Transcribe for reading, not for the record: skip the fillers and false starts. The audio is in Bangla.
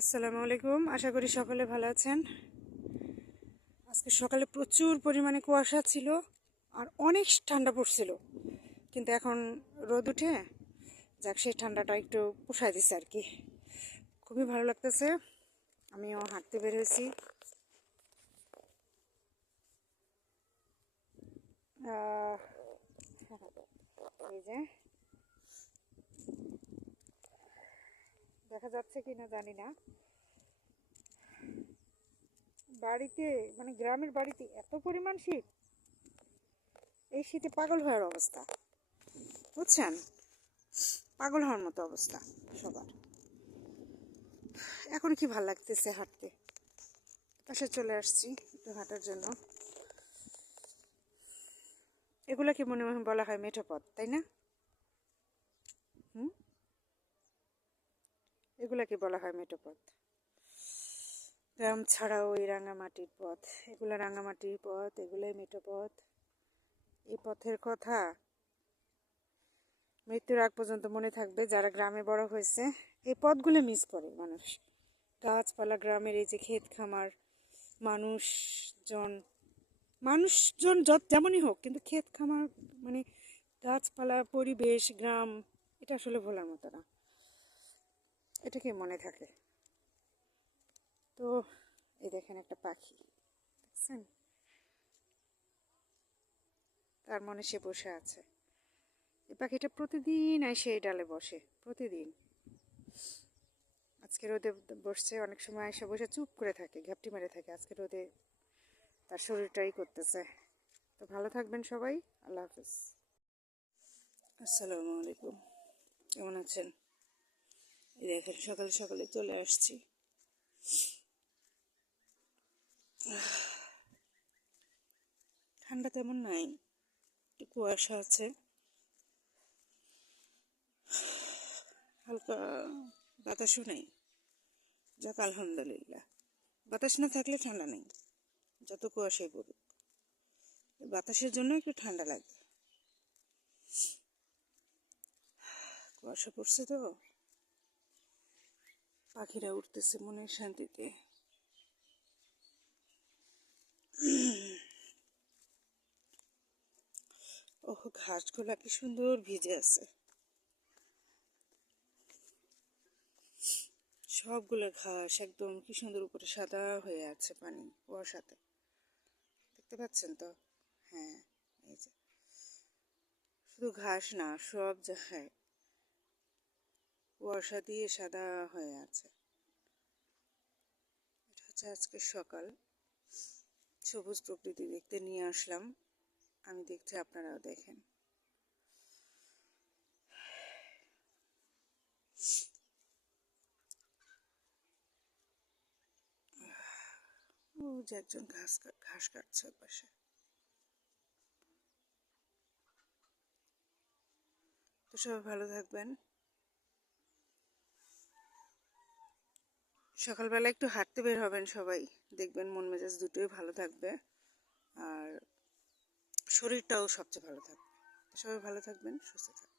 আসসালামু আলাইকুম। আশা করি সকলে ভালো আছেন। আজকে সকালে প্রচুর পরিমাণে কুয়াশা ছিল আর অনেক ঠান্ডা পড়ছিল, কিন্তু এখন রোদ উঠে যাক সেই ঠান্ডাটা একটু পোষায় দিছে আর কি। খুবই ভালো লাগতেছে। আমিও হাঁটতে বের হয়েছি। এই যে দেখা যাচ্ছে কি না জানি না, বাড়িতে মানে গ্রামের বাড়িতে এত পরিমাণ শীত, এই শীতে পাগল হওয়ার অবস্থা, বুঝছেন? পাগল হওয়ার মতো অবস্থা সবার। এখন কি ভাল লাগতেছে হাঁটতে, পাশে চলে আসছি একটু হাঁটার জন্য। এগুলোকে মনে বলা হয় মেঠো পথ, তাই না? এগুলাকে বলা হয় মেঠো পথ। গ্রাম ছাড়াও এই রাঙামাটির পথ, এগুলো রাঙামাটির পথ, এগুলোই মেঠো পথ। এই পথের কথা মৃত্যুর আগ পর্যন্ত মনে থাকবে যারা গ্রামে বড় হয়েছে। এই পথগুলো মিস করে মানুষ। গাছপালা, গ্রামের এই যে ক্ষেত খামার, মানুষজন মানুষজন যেমনই হোক, কিন্তু ক্ষেত খামার মানে গাছপালা, পরিবেশ, গ্রাম, এটা আসলে ভোলার মতো না, এটাকে মনে থাকে। তো এই দেখেন একটা পাখি, দেখছেন? তার মনে সে বসে আছে। এই পাখিটা প্রতিদিন এসে এই ডালে বসে, প্রতিদিন। আজকে রোদে বসছে, অনেক সময় এসে বসে চুপ করে থাকে, ঘাপটি মেরে থাকে। আজকে রোদে তার শরীরটাই করতেছে। তো ভালো থাকবেন সবাই। আল্লাহ হাফিজ। আসসালামু আলাইকুম। কেমন আছেন? এই দেখেন সকালে সকালে চলে আসছি। ঠান্ডা তেমন নাই, একটু কুয়াশা আছে, হালকা বাতাসও নেই। যাক আলহামদুলিল্লাহ। বাতাস না থাকলে ঠান্ডা নেই, যত কুয়াশায় পড়ুক। বাতাসের জন্য একটু ঠান্ডা লাগে। কুয়াশা পড়ছে তো, পাখিরা উঠতেছে মনের শান্তিতে। ওহ, ঘাসগুলা কি সুন্দর ভিজে আছে, সবগুলো ঘাস একদম কি সুন্দর উপরে সাদা হয়ে আছে পানি কুয়াশাতে। দেখতে পাচ্ছেন তো? হ্যাঁ, এই যে শুধু ঘাস না, সব জায়গায় কুয়াশা দিয়ে সাদা হয়ে আছে। এটা হচ্ছে আজকে সকাল, সবুজ প্রকৃতি দেখতে নিয়ে আসলাম। আমি দেখছি, আপনারাও দেখেন। ও যে একজন ঘাস কাটছে ওর পাশে। তো সবাই ভালো থাকবেন। সকালবেলা একটু হাঁটতে বের হবেন সবাই, দেখবেন মন মেজাজ দুটোই ভালো থাকবে, আর শরীরটাও সবচেয়ে ভালো থাকবে। সবাই ভালো থাকবেন, সুস্থ থাকবেন।